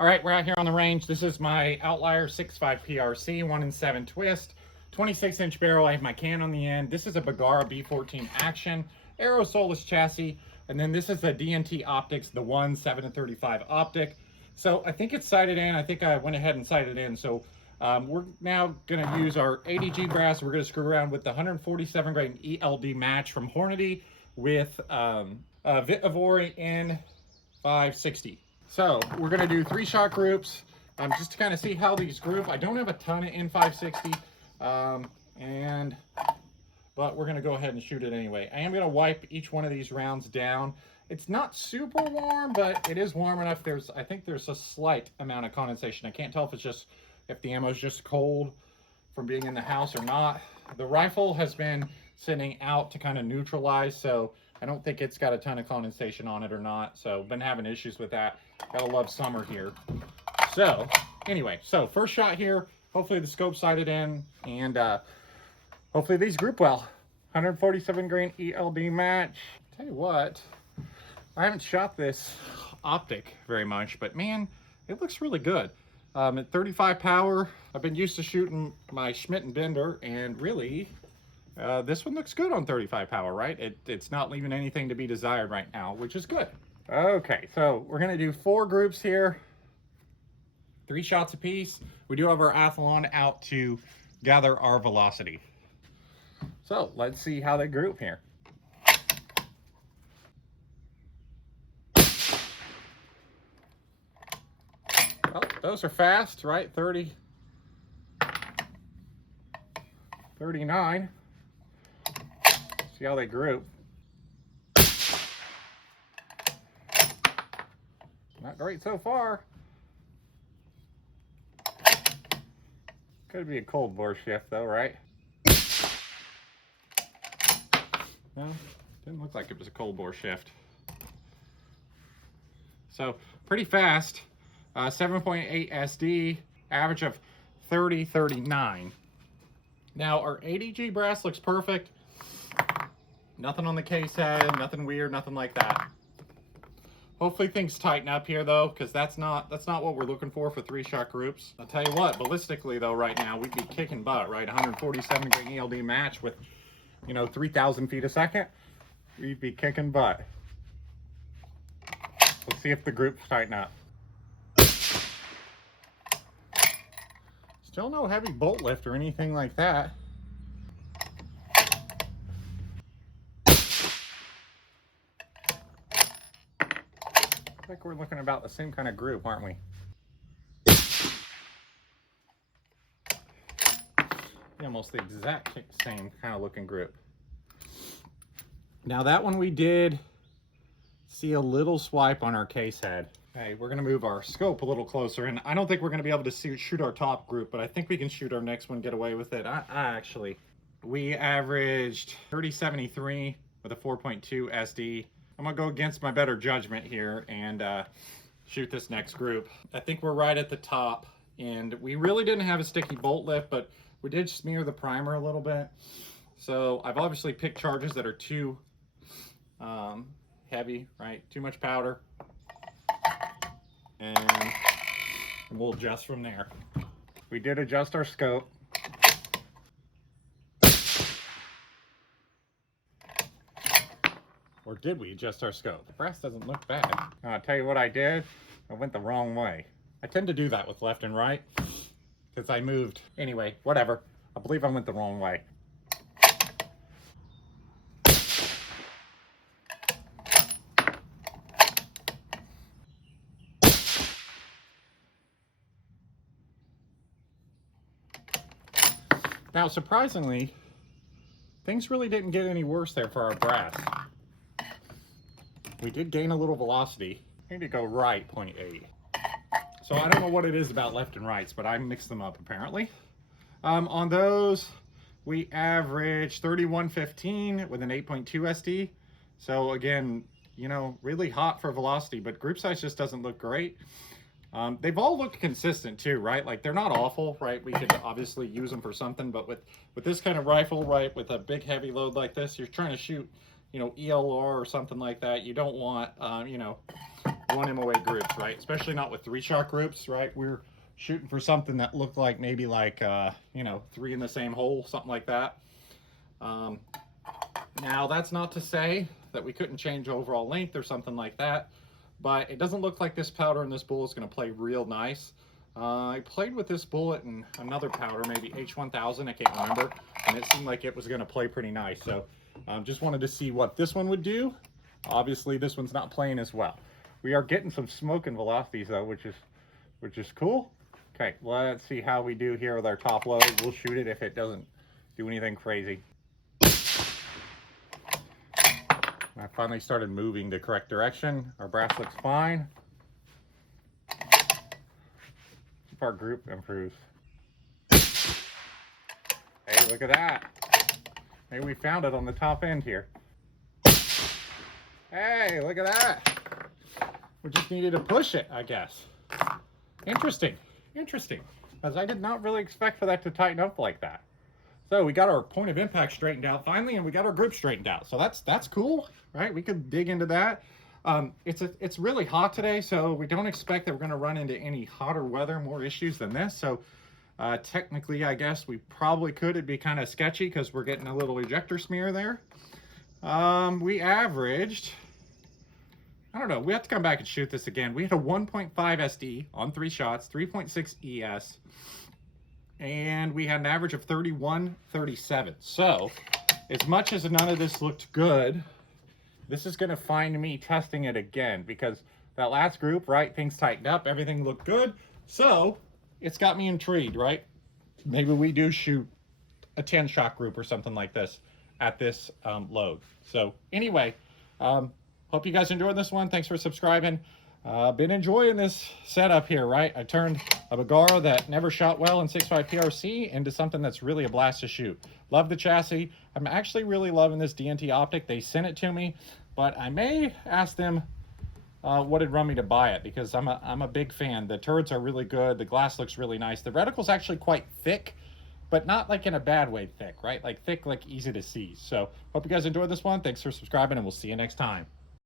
All right, we're out here on the range. This is my Outlier 6.5 PRC, 1 in 7 twist, 26-inch barrel. I have my can on the end. This is a Bagara B14 Action, aerosolus chassis. And then this is the DNT Optics, the 1 7-35 optic. So I think it's sighted in. I think I went ahead and sighted in. So we're now going to use our ADG brass. We're going to screw around with the 147 grain ELD match from Hornady with Vhit N560. So we're going to do 3-shot groups just to kind of see how these group. I don't have a ton of N560, but we're going to go ahead and shoot it anyway. I am going to wipe each one of these rounds down. It's not super warm, but it is warm enough. I think there's a slight amount of condensation. I can't tell if the ammo is just cold from being in the house or not. The rifle has been sitting out to kind of neutralize, so I don't think it's got a ton of condensation on it or not. So been having issues with that. Gotta love summer here. So anyway, so first shot here. Hopefully the scope sighted in, and hopefully these group well. 147 grain ELD match. Tell you what, I haven't shot this optic very much, but man, it looks really good. At 35 power, I've been used to shooting my Schmidt and Bender, and really, this one looks good on 35 power, right? It's not leaving anything to be desired right now, which is good. Okay, so we're gonna do 4 groups here, 3 shots apiece. We do have our athlon out to gather our velocity. So let's see how they group here. Well, those are fast, right? 30, 39. See how they group. Not great so far. Could be a cold bore shift though, right? No, didn't look like it was a cold bore shift. So pretty fast. 7.8 SD, average of 30-39. Now our ADG brass looks perfect. Nothing on the case head, nothing weird, nothing like that. Hopefully things tighten up here though, because that's not what we're looking for 3-shot groups. I'll tell you what, ballistically though, right now we'd be kicking butt, right? 147 grain ELD match with, 3,000 feet a second. We'd be kicking butt. Let's see if the groups tighten up. Still no heavy bolt lift or anything like that. I think we're looking about the same kind of group, aren't we? Almost the exact same kind of looking group. Now that one we did see a little swipe on our case head. Okay, we're gonna move our scope a little closer, and I don't think we're gonna be able to shoot our top group, but I think we can shoot our next one, get away with it. We averaged 30-73 with a 4.2 SD. I'm gonna go against my better judgment here and shoot this next group. I think we're right at the top, and we really didn't have a sticky bolt lift, but we did smear the primer a little bit. So I've obviously picked charges that are too heavy, right? Too much powder. And we'll adjust from there. We did adjust our scope. Or did we adjust our scope? The brass doesn't look bad. I'll tell you what I did. I went the wrong way. I tend to do that with left and right because I moved. Anyway, whatever. I believe I went the wrong way. Now, surprisingly, things really didn't get any worse there for our brass. We did gain a little velocity. I need to go right 0.8. So I don't know what it is about left and rights, but I mixed them up apparently. On those, we averaged 31-15 with an 8.2 SD. So again, really hot for velocity, but group size just doesn't look great. They've all looked consistent too, right? Like they're not awful, right? We could obviously use them for something, but with this kind of rifle, right, with a big heavy load like this, you're trying to shoot, ELR or something like that. You don't want, 1 MOA groups, right? Especially not with 3-shot groups, right? We're shooting for something that looked like maybe like, you know, 3 in the same hole, something like that. Now, that's not to say that we couldn't change overall length or something like that, but it doesn't look like this powder in this bullet is going to play real nice. I played with this bullet and another powder, maybe H1000, I can't remember, and it seemed like it was going to play pretty nice. So just wanted to see what this one would do. Obviously, this one's not playing as well. We are getting some smoke and velocities though, which is cool. Okay, let's see how we do here with our top load. We'll shoot it if it doesn't do anything crazy. I finally started moving the correct direction. Our brass looks fine. If our group improves. Hey, look at that. Maybe we found it on the top end here. Hey, look at that. We just needed to push it, I guess. Interesting, interesting. As I did not really expect for that to tighten up like that. So we got our point of impact straightened out finally, and we got our group straightened out. So that's cool, right? We could dig into that. It's really hot today, so we don't expect that we're going to run into any hotter weather, more issues than this. So technically, I guess we probably could. It'd be kind of sketchy because we're getting a little ejector smear there. We averaged, I don't know, we have to come back and shoot this again. We had a 1.5 SD on 3 shots, 3.6 ES. And we had an average of 31.37. So, as much as none of this looked good, this is going to find me testing it again, because that last group, right, things tightened up, everything looked good. So, it's got me intrigued, right? Maybe we do shoot a 10-shot group or something like this at this load. So, anyway, hope you guys enjoyed this one. Thanks for subscribing. Been enjoying this setup here, right? I turned a Bagara that never shot well in 6.5 PRC into something that's really a blast to shoot. Love the chassis. I'm actually really loving this DNT optic. They sent it to me, but I may ask them what it'd run me to buy it, because I'm a big fan. The turrets are really good. The glass looks really nice. The reticle's actually quite thick, but not like in a bad way thick, right? Like thick, like easy to see. So hope you guys enjoyed this one. Thanks for subscribing, and we'll see you next time.